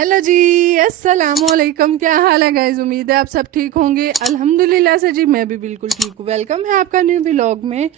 Hello जी, अस्सलाम वालेकुम। क्या हाल है गाइस? उम्मीद है आप सब ठीक होंगे। अल्हम्दुलिल्लाह से जी मैं भी बिल्कुल ठीक हूँ। वेलकम है आपका न्यू व्लॉग में।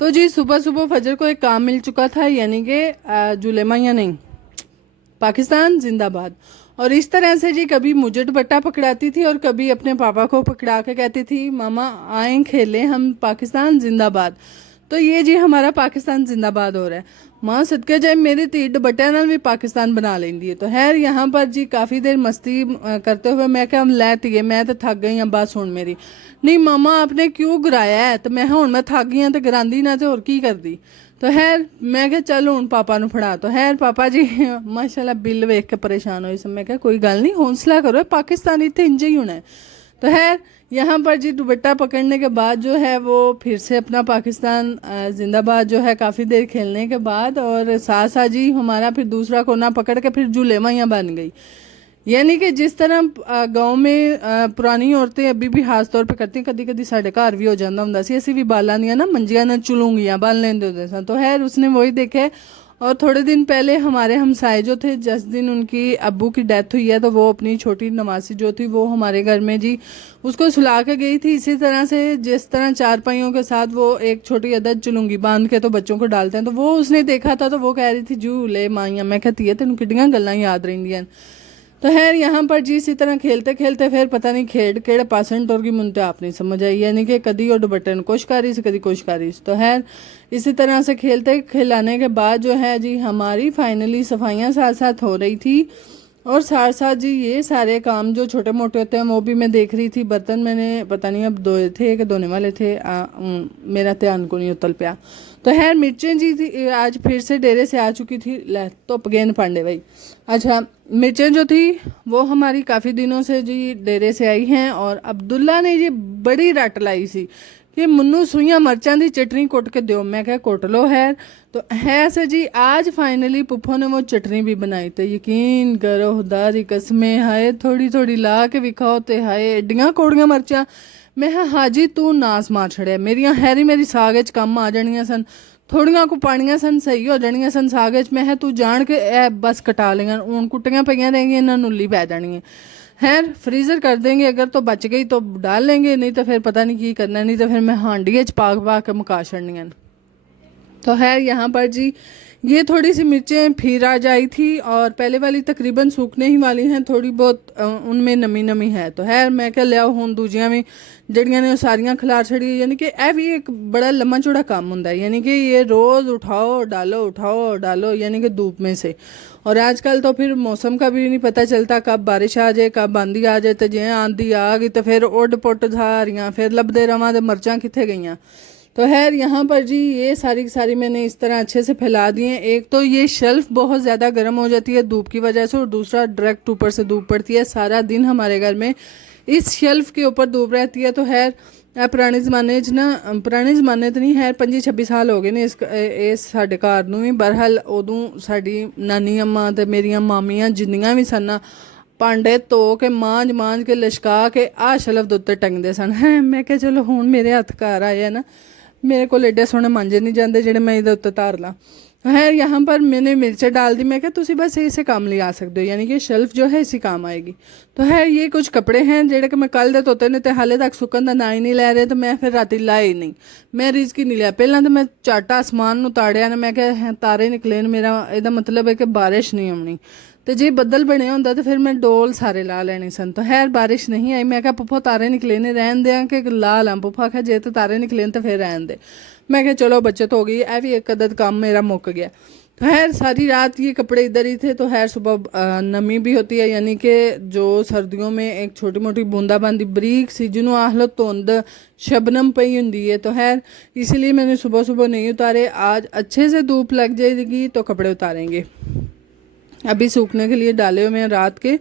तो जी सुबह सुबह फजर को एक काम मिल चुका था, यानी कि जुलेमा या नहीं, पाकिस्तान जिंदाबाद। और इस तरह से जी कभी मुझे दुपट्टा पकड़ाती थी और कभी अपने पापा को पकड़ा के कहती थी मामा आए खेलें हम, पाकिस्तान जिंदाबाद। तो ये जी हमारा पाकिस्तान जिंदाबाद हो रहा है। मां सदके जाए मेरी धी दुपट्टे नाल भी पाकिस्तान बना लेंदी है। तो खैर यहाँ पर जी काफ़ी देर मस्ती करते हुए मैं क्या लै धीए मैं तो थक गई हाँ, बस हुण मेरी नहीं मामा आपने क्यों गिराया है। तो मैं हुण मैं थक गई हाँ तो गिरांदी ना तो होर की करदी। तो खैर मैं क्या चल हूँ पापा नु फड़ा। तो खैर पापा जी माशाल्लाह बिल वेख के परेशान होए। मैं क्या कोई गल नहीं, हौसला करो, पाकिस्तान इतने इंज ही होना है। तो खैर यहाँ पर जी दुपट्टा पकड़ने के बाद जो है वो फिर से अपना पाकिस्तान जिंदाबाद जो है काफ़ी देर खेलने के बाद, और साथ साथ जी हमारा फिर दूसरा कोना पकड़ के फिर जुलेमाइयाँ बन गई। यानी कि जिस तरह गांव में पुरानी औरतें अभी भी खास तौर पे करती हैं, कदी कदी साढ़े घर भी हो जाता होंगे सी, असी भी बालों दियाँ ना मंजियां ना चुलूंगियाँ बन लेंदे होंदे सन। तो खैर उसने वही देखे। और थोड़े दिन पहले हमारे हमसाए जो थे, जिस दिन उनकी अब्बू की डेथ हुई है, तो वो अपनी छोटी नवासी जो थी वो हमारे घर में जी उसको सुला के गई थी। इसी तरह से जिस तरह चारपाइयों के साथ वो एक छोटी अदद चुलूंगी बांध के तो बच्चों को डालते हैं, तो वो उसने देखा था। तो वो कह रही थी झूले माइया। मैं कहती है तेन किड्डियां गल्लां याद रहिंदियां। तो खैर यहाँ पर जी इसी तरह खेलते खेलते फिर पता नहीं खेड़ केड़े पासन टुर गई, मुझे तो आप नहीं समझ आई। यानी कि कदी और दुपट्टे ने कुछ करी से कदी कुछ करी। तो खैर इसी तरह से खेलते खिलाने के बाद जो है जी हमारी फाइनली सफाइयाँ साथ साथ हो रही थी। और साथ साथ जी ये सारे काम जो छोटे मोटे होते हैं वो भी मैं देख रही थी। बर्तन मैंने पता नहीं अब धोए थे कि धोने वाले थे, मेरा ध्यान को नहीं उतल पाया। तो खैर मिर्चें जी थी आज फिर से डेरे से आ चुकी थी। ले तो गेंद पांडे भाई। अच्छा, मिर्चें जो थी वो हमारी काफ़ी दिनों से जी डेरे से आई हैं। और अब्दुल्ला ने जी बड़ी रट लाई सी कि मुन्नू सुइयां मरचां दी चटनी कुट के दो। मैं क्या कुट लो है। तो है से जी आज फाइनली पुप्पो ने वो चटनी भी बनाई। तो यकीन करो खुदा दी कसमें, हाय थोड़ी थोड़ी ला के विखाओ तो हाय एडियां कौड़ियां मरचां। मैं हाजी तू नास मार छड़िया, मेरिया हैरी मेरी साग च कम आ जानियां सन, थोड़ियां को पानियां सन सही हो जानियां सन साग च। मैं तू जान के ए बस कटा लियां हूँ, कुट्टियां पईयां रहेंगी, इन्हां नुली पै जानी है। खैर फ्रीज़र कर देंगे, अगर तो बच गई तो डाल लेंगे, नहीं तो फिर पता नहीं की करना, नहीं तो फिर मैं हांडिए च पा पा के मुका छड़नियां। तो खैर यहाँ पर जी ये थोड़ी सी मिर्चें फिर आ जाई थी और पहले वाली तकरीबन सूखने ही वाली हैं, थोड़ी बहुत उनमें नमी नमी है। तो खैर मैं क्या लिया हूँ दूजियां भी जड़ियां ने सारियां खिलार छड़ी। यानी कि यह भी एक बड़ा लम्बा चौड़ा काम होता है, यानी कि ये रोज़ उठाओ डालो यानी कि धूप में से। और आजकल तो फिर मौसम का भी नहीं पता चलता, कब बारिश आ जाए कब आंधी आ जाए। तो जे आंधी आ गई तो फिर उड पुट सारियां फिर लभदे रवां ते मर्चां कित्थे गईयां। तो खैर यहाँ पर जी ये सारी की सारी मैंने इस तरह अच्छे से फैला दी हैं। एक तो ये शेल्फ बहुत ज़्यादा गर्म हो जाती है धूप की वजह से, और दूसरा डायरेक्ट ऊपर से धूप पड़ती है। सारा दिन हमारे घर में इस शेल्फ के ऊपर धूप रहती है। तो खैर पुराने ज़माने पुराने ज़माने तो नहीं है, 25-26 साल हो गए ने इस साढ़े घर नूं भी। बहरहाल उदों साड़ी नानी अम्मा ते मेरियां मामियां जिन्नियां भी सन ना भांडे धो के मांज के लिशका के आ शेल्फ दे उत्ते टंगदे सन। हैं मैं क्या चलो हुण मेरे हत्थ घर आए है ना, मेरे को एडे सोहने मांजे नहीं जाते जेडे मैं इहदे उत्ते धार ला। खैर यहाँ पर मैंने मिर्चें डाल दी। मैं क्या तुसी बस इसे काम ले आ सकते हो, यानी कि शेल्फ जो है इसी काम आएगी। तो है ये कुछ कपड़े हैं जेडे कि मैं कल दे धोते ने ते हाले तक सुकन का ना ही नहीं लै रहे। तो मैं फिर राती लाए ही नहीं, मैं रिस्क ही नहीं लिया। पहला तो मैं झट आसमान नूं ताड़िया ने, मैं क्या तारे निकले ने, मेरा ਇਹਦਾ मतलब है कि बारिश नहीं आनी। तो जे बदल बने होंदा तो फिर मैं डोल सारे ला लेने सन। तो खैर बारिश नहीं आई। मैं क्या पुप्पो तारे निकले ने रहन दें कि ला ला। पुप्पा आखा जे तो तारे निकले तो फिर रहन दे। मैं क्या चलो बचत हो गई, यह भी एक अदद काम मेरा मुक गया। तो खैर सारी रात ये कपड़े इधर ही थे। तो खैर सुबह नमी भी होती है, यानी कि जो सर्दियों में एक छोटी मोटी बूंदाबांदी बरीक सी जिन्हों आख लो धुंद शबनम पई होंदी है। तो खैर इसीलिए मैंने सुबह सुबह नहीं उतारे। आज अच्छे से धूप लग जाएगी तो कपड़े उतारेंगे। अभी सूखने के लिए डाले हुए हैं रात के,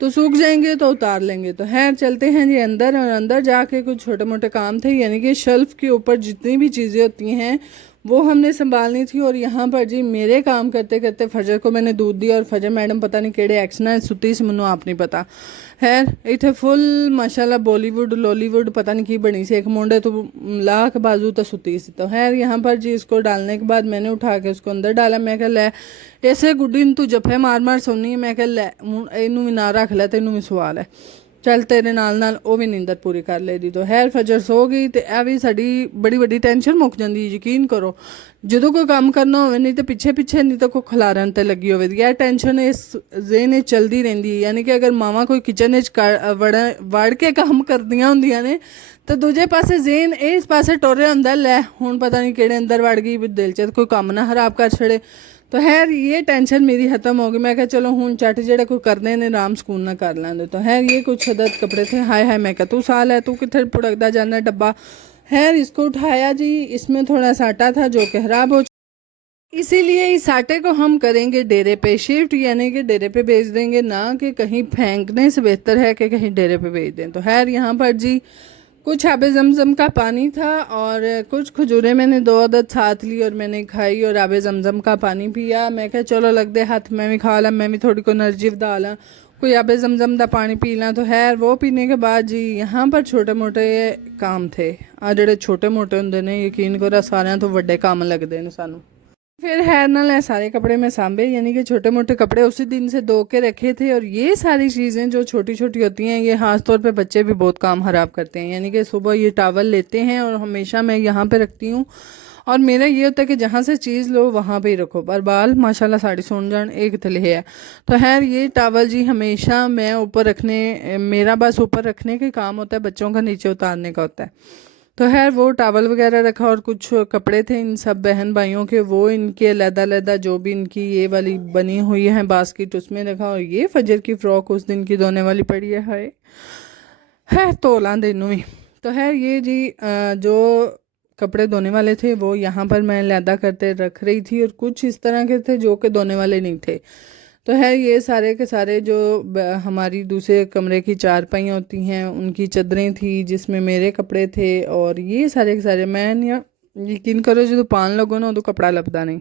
तो सूख जाएंगे तो उतार लेंगे। तो खैर चलते हैं जी अंदर। और अंदर जाके कुछ छोटे मोटे काम थे, यानी कि शेल्फ के ऊपर जितनी भी चीज़ें होती हैं वो हमने संभालनी थी। और यहाँ पर जी मेरे काम करते करते फजर को मैंने दूध दिया और फजर मैडम पता नहीं केड़े एक्शन है सुती सी, मैनू आप नहीं पता। खैर इतने फुल माशाल्लाह बॉलीवुड लॉलीवुड पता नहीं की बनी सी, एक मुंडे तो लाख बाजू तो सुती सी। तो खैर यहाँ पर जी इसको डालने के बाद मैंने उठा के उसको अंदर डाला। मैं कह लै ऐसे गुड्डी तू जफे मार मार सोनी है, मैं कह लै इनू भी ना रख लै, तेनू भी सवाल है, चल तेरे नाल वो भी नींदर पूरी कर लेदी। तो खैर फजर सो गई। तो यह भी साड़ी बड़ी वड्डी टेंशन मुक जाती, यकीन करो जो कोई काम करना हो, नहीं तो पिछे पिछे नहीं तो कोई खिलारन ते लगी हो, यह टेंशन इस जेन चलती रही है। यानी कि अगर मावां कोई किचन वड़ के काम करदियां होंदियां ने तो दूजे पासे जेन इस पासे टुर होंदा, लै हुण पता नहीं किहड़े अंदर वड़ गई, दिल च कोई काम ना खराब कर छड़े। तो खैर ये टेंशन मेरी खत्म हो गई। मैं कहा चलो हूँ झट जेड़ा कोई करने ने आराम सुकून ना कर लेंदे। तो खैर ये कुछ अदद कपड़े थे। हाय हाय मैं कहा तू साल है, तू कितने भुड़कदा जाना डब्बा। खैर इसको उठाया जी, इसमें थोड़ा सा आटा था जो कि खराब हो, इसीलिए इस आटे को हम करेंगे डेरे पे शिफ्ट, यानी कि डेरे पे भेज देंगे, ना कि कहीं फेंकने से बेहतर है कि कहीं डेरे पे भेज दें। तो खैर यहाँ पर जी कुछ आबे जमजम का पानी था और कुछ खजूरें मैंने 2 अदद साथ ली और मैंने खाई और आबे जमजम का पानी पिया। मैं क्या चलो लग दे हाथ में भी खा ला, मैं भी थोड़ी को एनर्जी बदा ला, कोई आबे जमजम का पानी पी ला। तो खैर वो पीने के बाद जी यहाँ पर छोटे मोटे काम थे। आ ਜਿਹੜੇ छोटे मोटे होंगे ने यकीन करो सारिਆਂ तो ਵੱਡੇ काम लगते हैं सानू। फिर हैर नाल सारे कपड़े में सांभे, यानी कि छोटे मोटे कपड़े उसी दिन से धो के रखे थे। और ये सारी चीज़ें जो छोटी छोटी होती हैं ये खास तौर पे बच्चे भी बहुत काम खराब करते हैं। यानी कि सुबह ये टावल लेते हैं और हमेशा मैं यहाँ पे रखती हूँ और मेरा ये होता है कि जहाँ से चीज़ लो वहाँ पे ही रखो, पर बाल माशाल्लाह साड़ी सोन जान एक थले है। तो खैर ये टावल जी हमेशा मैं ऊपर रखने, मेरा बस ऊपर रखने का काम होता है, बच्चों का नीचे उतारने का होता है। तो खैर वो टावल वगैरह रखा और कुछ कपड़े थे इन सब बहन भाइयों के, वो इनके अलग-अलग जो भी इनकी ये वाली बनी हुई है बास्केट उसमें रखा। और ये फजर की फ़्रॉक उस दिन की धोने वाली पड़ी है तो ला दिन भी। तो है ये जी जो कपड़े धोने वाले थे वो यहाँ पर मैं लैदा करते रख रही थी और कुछ इस तरह के थे जो कि धोने वाले नहीं थे। तो है ये सारे के सारे जो हमारी दूसरे कमरे की चारपाइयाँ होती हैं उनकी चादरें थी जिसमें मेरे कपड़े थे। और ये सारे के सारे मैं यकीन करो जो पान लगो ना उदों कपड़ा लभदा नहीं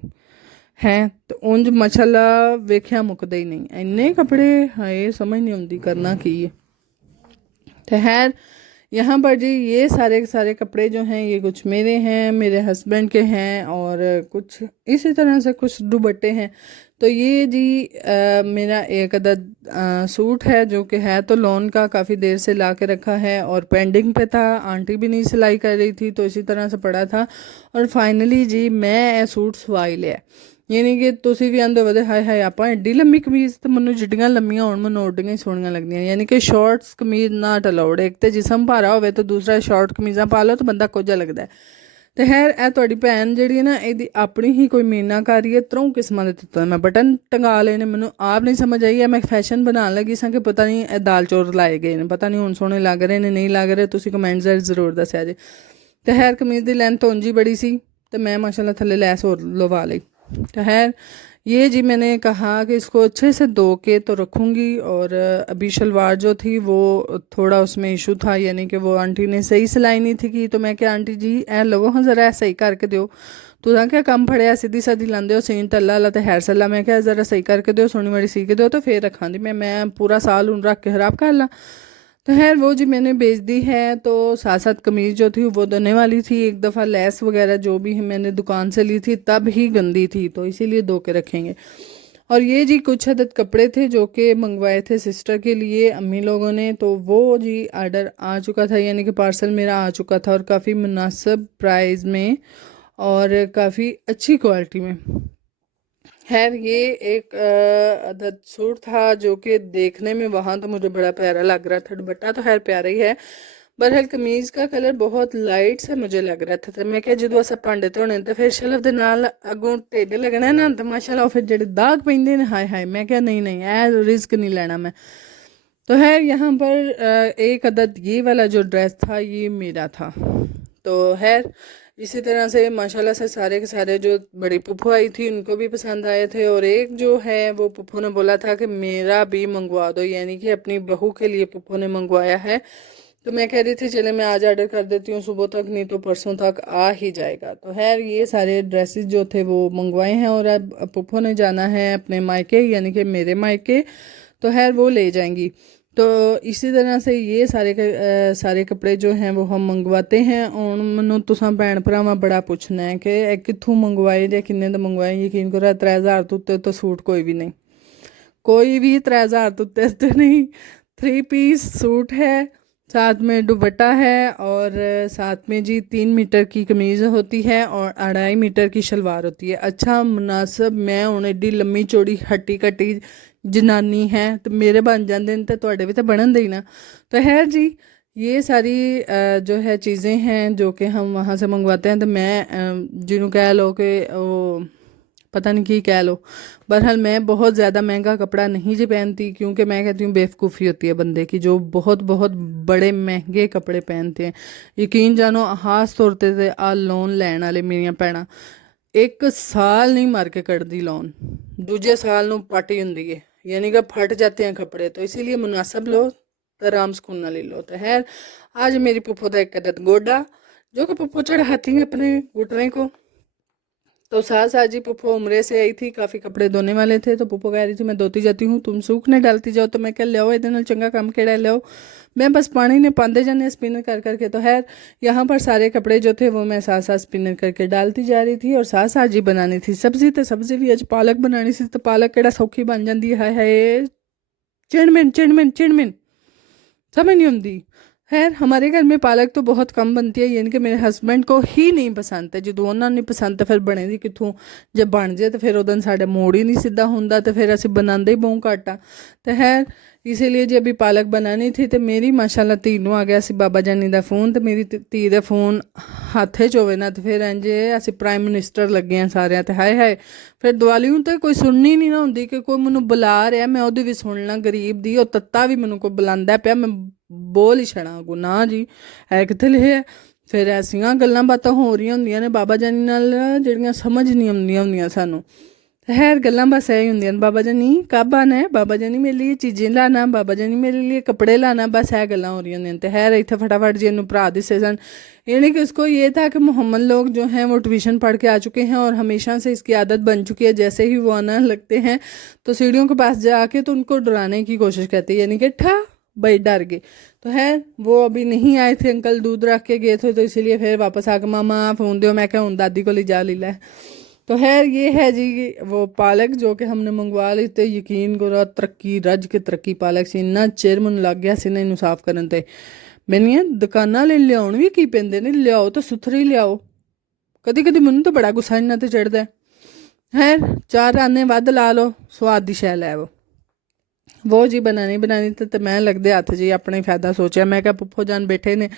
है, तो उंज मछला वेख्या मुकदा ही नहीं, इन्ने कपड़े हाय समझ नहीं आती करना की है। तो खैर यहाँ पर जी ये सारे के सारे कपड़े जो हैं ये कुछ मेरे हैं, मेरे हस्बैंड के हैं और कुछ इसी तरह से कुछ दुपट्टे हैं। तो ये जी मेरा एक अदद सूट है जो कि है तो लोन का, काफ़ी देर से ला के रखा है और पेंडिंग पे था, आंटी भी नहीं सिलाई कर रही थी तो इसी तरह से पड़ा था। और फाइनली जी मैं ये सूट सवाई लिया। यानी कि तुसी भी आंदे वदे हाय हाय आप एड्डी लम्मी कमीज़ तो मैं जिड्डियां लम्मियां होण मैं ओड्डियां ही सोहणियां लगदियां। यानी कि शॉर्ट्स कमीज़ ना अलाउड, एक तो जिसम भारा होवे तो दूसरा शॉर्ट कमीज़ां पा लो तो बंदा कोझा लगदा है। तो खैर ਇਹ ਤੁਹਾਡੀ ਭੈਣ ਜਿਹੜੀ ਹੈ ਨਾ ਇਹਦੀ ਆਪਣੀ ਹੀ ਕੋਈ ਮੀਨਾਕਾਰੀ ਹੈ, ਤਰੋਂ ਕਿਸਮਾਂ ਦੇ ਦਿੱਤਾ ਮੈਂ ਬਟਨ ਟੰਗਾ ਲਏ ਨੇ, ਮੈਨੂੰ ਆਪ ਨਹੀਂ ਸਮਝ ਆਈ ਹੈ। ਮੈਂ ਫੈਸ਼ਨ ਬਣਾਉਣ ਲੱਗੀ ਸਾਂ ਕਿ ਪਤਾ ਨਹੀਂ ਇਹ ਦਾਲ ਚੌਰ ਲਾਏ ਗਏ ਨੇ, ਪਤਾ ਨਹੀਂ ਹੁਣ ਸੋਹਣੇ ਲੱਗ ਰਹੇ ਨੇ ਨਹੀਂ ਲੱਗ ਰਹੇ, ਤੁਸੀਂ ਕਮੈਂਟ ਜ਼ਰੂਰ ਦੱਸਿਆ ਜੇ। ਤੇ ਖੈਰ ਕਮੀਜ਼ ਦੀ ਲੈਂਥ ਉਂਝ ਬੜੀ ਸੀ ਤੇ ਮੈਂ ਮਾਸ਼ਾਅੱਲਾ ਥੱਲੇ ਲੈਸ ਹੋਰ ਲਵਾ ਲਈ। तो खैर ये जी मैंने कहा कि इसको अच्छे से धो के तो रखूँगी। और अभी शलवार जो थी वो थोड़ा उसमें इशू था, यानी कि वो आंटी ने सही सिलाई नहीं थी की। तो मैं क्या आंटी जी ए लवो हाँ ज़रा सही करके दो, तो क्या कम फड़िया सीधी सादी लाते हो सीन टल्ला ला तो हैर सला, मैं क्या ज़रा सही करके दो, सोनी वाली सी के दो तो फिर रखा दी मैं पूरा साल उन रख के ख़राब कर ला। तो खैर वो जी मैंने बेच दी है। तो साथ साथ कमीज़ जो थी वो धोने वाली थी, एक दफ़ा लेस वगैरह जो भी मैंने दुकान से ली थी तब ही गंदी थी तो इसीलिए धो के रखेंगे। और ये जी कुछ अदद कपड़े थे जो कि मंगवाए थे सिस्टर के लिए अम्मी लोगों ने, तो वो जी आर्डर आ चुका था, यानी कि पार्सल मेरा आ चुका था और काफ़ी मुनासिब प्राइस में और काफ़ी अच्छी क्वालिटी में। खैर ये एक अदद सूट था जो कि देखने में वहाँ तो मुझे बड़ा प्यारा लग रहा था, दुपट्टा तो खैर प्यारा ही है, बहरहाल कमीज़ का कलर बहुत लाइट सा मुझे लग रहा था। तो मैं क्या जो अस भांडे धोने तो फिर शलफ के नाल अगों टेढ़े लगना ना तो माशाल्लाह फिर जो दाग पेंदे ने हाय हाय, मैं क्या नहीं नहीं ए रिस्क नहीं लेना मैं। तो खैर यहाँ पर एक अदद ये वाला जो ड्रेस था ये मेरा था। तो खैर इसी तरह से माशाल्लाह से सारे के सारे जो बड़ी पुप्पो आई थी उनको भी पसंद आए थे। और एक जो है वो पुप्पो ने बोला था कि मेरा भी मंगवा दो, यानी कि अपनी बहू के लिए पुप्पो ने मंगवाया है। तो मैं कह रही थी चले मैं आज ऑर्डर कर देती हूँ सुबह तक, नहीं तो परसों तक आ ही जाएगा। तो खैर ये सारे ड्रेसेस जो थे वो मंगवाए हैं और अब पुप्पो ने जाना है अपने मायके यानी कि मेरे मायके, तो खैर वो ले जाएंगी। तो इसी तरह से ये सारे कपड़े जो हैं वो हम मंगवाते हैं। और मैनू तुसां भैन भरावां बड़ा पूछना है कि कित्थों मंगवाए जे किन्ने दा मंगवाए। यकीन करो 3000 तो उत्ते तो सूट कोई भी नहीं, कोई भी 3000 तो उत्ते तो नहीं। 3 पीस सूट है, साथ में दुपट्टा है और साथ में जी 3 मीटर की कमीज़ होती है और 2.5 मीटर की शलवार होती है। अच्छा मुनासब मैं हूँ एड्डी लम्मी चौड़ी हट्टी कट्टी जनानी है तो मेरे बन जाते हैं तो तुहाडे भी तो बनन दे ही ना। तो खैर जी ये सारी जो है चीज़ें हैं जो कि हम वहाँ से मंगवाते हैं। तो मैं जिन्हों कह लो कि वो पता नहीं की कह लो, बहरहाल मैं बहुत ज़्यादा महंगा कपड़ा नहीं जी पहनती, क्योंकि मैं कहती हूँ बेवकूफ़ी होती है बंदे की जो बहुत बहुत बड़े महंगे कपड़े पहनते हैं। यकीन जानो खास तौर ते आ लोन लैन वाले मेरियां भैणां 1 साल नहीं मार के कटदी लोन, दूजे साल नूं पार्टी हुंदी है, यानी कि फट जाते हैं कपड़े। तो इसीलिए मुनासब लो तो आराम सुकून ना ले लो। तो खैर आज मेरी पुप्पो का एक अदद गोडा जो कि पुप्पो चढ़ाती है अपने घुटने को। तो साथ साथ जी पुप्पो उम्रे से आई थी, काफ़ी कपड़े धोने वाले थे तो पुप्पो कह रही थी मैं धोती जाती हूँ तुम सूखने डालती जाओ। तो मैं क्या लियाओ इहदे नाल चंगा काम केड़ा लियाओ, मैं बस पानी ने पाते जाने स्पिनर कर करके। तो खैर यहाँ पर सारे कपड़े जो थे वो मैं साथ साथ स्पिनर करके डालती जा रही थी और साथ साथ जी बनानी थी सब्जी। तो सब्जी भी अज पालक बनानी सी, तो पालक केड़ा सौखी बन जाती है, हाय चिड़मिन चिड़मिन चिड़मिन समझ नहीं आती। खैर हमारे घर में पालक तो बहुत कम बनती है, यानी कि मेरे हस्बैंड को ही नहीं पसंद है। जो उन्होंने नहीं पसंद तो फिर बने दी कितों, जब बन जाए तो फिर उदन साढ़े मूड ही नहीं सीधा होंदा तो फिर असीं बनाते ही बहुत घट आ। तो खैर इसीलिए जी अभी पालक बनानी थी। तो मेरी माशाल्लाह धी नूं आ गया सी बाबा जानी दा फोन, तो मेरी धी दा फोन हत्थ च होवे ना तो फिर इंज असीं प्राइम मिनिस्टर लगे हैं सारे। तो हाय हाय फिर दिवाली तो कोई सुननी नहीं ना होंदी कि कोई मैनू बुला रहा मैं उहदी भी सुन ला, गरीब दी और तत्ता भी मैनू कोई बुलांदा पिया मैं बोल ही छड़ा अगू ना जी है कित्थे लिखे। फिर ऐसियां गल्लां बातां हो रही होंदियां ने बाबा जानी नाल जिहड़ियां समझ नहीं आउंदियां हुंदियां सानू। खैर गल्लां बस यही होंदियां बाबा जानी कब आना है, बाबा जानी मेरे लिए चीज़ें लाना, बाबा जानी मेरे लिए कपड़े लाना, बस है गल्लां हो रही होंदियां। तो खैर इत्थे फटाफट जी इन्हू भरा दिसे सन। यानी कि इसको ये था कि मोहम्मद लोग जो हैं वो ट्यूशन पढ़ के आ चुके हैं और हमेशा से इसकी आदत बन चुकी है, जैसे ही वो आना लगते हैं तो सीढ़ियों के पास जाके तो उनको डराने की कोशिश करती है, यानी कि ठा भाई डर गए। तो खैर वो अभी नहीं आए थे, अंकल दूध रख के गए थे तो इसीलिए फिर वापस आके मामा फ़ोन दो, मैं क्या हूँ दादी को ले जा ली लै। तो खैर ये है जी वो पालक जो कि हमने मंगवा ली। तो यकीन करो तरक्की रज के तरक्की पालक से इन्ना चिर मैनूं लग गया सी ना इनू साफ करन ते। मैनिया दुकानां ले लियाउण भी की पैंदे ने, लियाओ तो सुथरी लियाओ। कदी कदी मैनूं तो बड़ा गुस्सा इन्ना ते चढ़दा है। खैर 4 राने वध ला लो स्वाद दी शै लै वो जी बनानी तो मैं लगदे हत्थ जी अपने फायदा सोचा। मैं क्या पुप्पो जान बैठे ने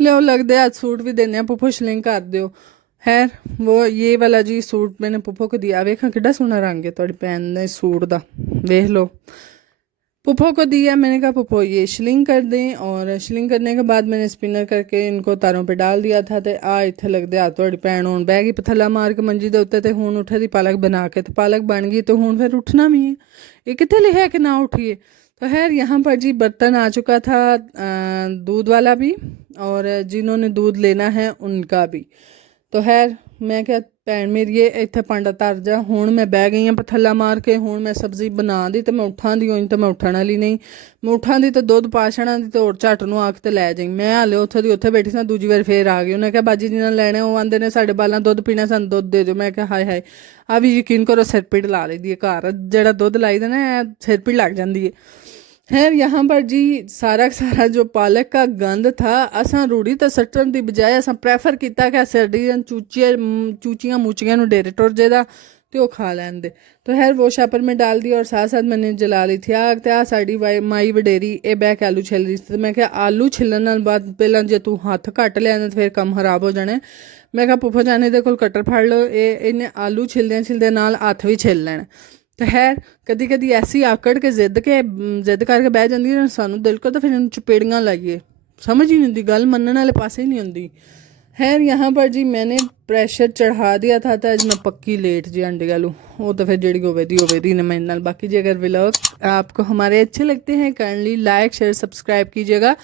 लियाओ लगदे हत्थ सूट भी देने पुप्पो शलिंग कर दियो। खैर वो ये वाला जी सूट मैंने पुप्पो को दिया, वेखा किड्डा सोहना रंग है थोड़ी भैन ने सूट दा, वेख लो। पुप्पो को दिया, मैंने कहा पुप्पो ये शलिंग कर दें और शलिंग करने के बाद मैंने स्पिनर करके इनको तारों पे डाल दिया था। तो आ इत्थे लगदे आ थोड़ी भैन हुण बह गई पथला मार के मंजी दे उत्ते, तो हुण उठे दी पालक बना के, तो पालक बन गई तो हुण फिर उठना भी है, ये कित्थे लिखा कि ना उठिए। तो खैर यहाँ पर जी बर्तन आ चुका था दूध वाला भी और जिन्होंने दूध लेना है उनका भी। तो खैर मैं क्या भैन मेरी इत्थे भांडा तर जा, हुण मैं बह गई हाँ पथला मार के, हुण मैं सब्जी बना दी तो मैं उठां दी होई तो मैं उठण वाली नहीं, मैं उठां दी तो दुध पा छड़ा दी तो झट नूं आख ते लै जाई। मैं हाले उत्थे दी उत्थे बैठी सां, दूजी वार फिर आ गई। उन्हें कहा बाजी जी नाल लैणे वो आंदे ने साडे बालां दुध पीना सानूं दुध दे दिओ। मैं कहा हाय हाय आ भी यकीन करो सिर पीड़ ला लैंदी है घर, जिहड़ा दुध लाई दा ना सिर पीड़ लग जाती है। खैर यहाँ पर जी सारा सारा जो पालक का गंद था असां रूढ़ी तो सट्टन की बजाय असां प्रैफर किया कि साडियां चूचियां मूचियां नूं डेरे टुर जाएदा तो वो खा लैन दे। तो खैर वो शापर में डाल दिया और साथ साथ मैंने जला ली थी आग। तो आ साड़ी माई वडेरी ये बह के आलू छिल रही थी। तो मैं क्या आलू छिलण बाद पहला जे तू हत्थ घट लिया तो फिर काम खराब हो जाने। मैं क्या पुप्पो जाने दे कोल कट्टर फड़ लो, इन्हें आलू छिलदे नाल हत्थ भी छिल लैण। तो खैर कदी कदी ऐसी आकड़ के जिद करके बह जाती है सानू दिल को, तो फिर इन चपेड़ियाँ लाइए समझ ही नहीं आती गल, मनने वाले पासे ही नहीं आती। खैर यहाँ पर जी मैंने प्रेशर चढ़ा दिया था तो अज मैं पक्की लेट जी अंडे आलू वो तो फिर जी होवे दी ने मेरे नाल। बाकी जी अगर व्लॉग आपको हमारे अच्छे लगते हैं काइंडली लाइक शेयर सब्सक्राइब कीजिएगा।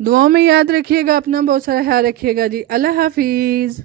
दुआओं में याद रखिएगा, अपना बहुत सारा ख्याल रखिएगा जी। अल्लाह हाफिज़।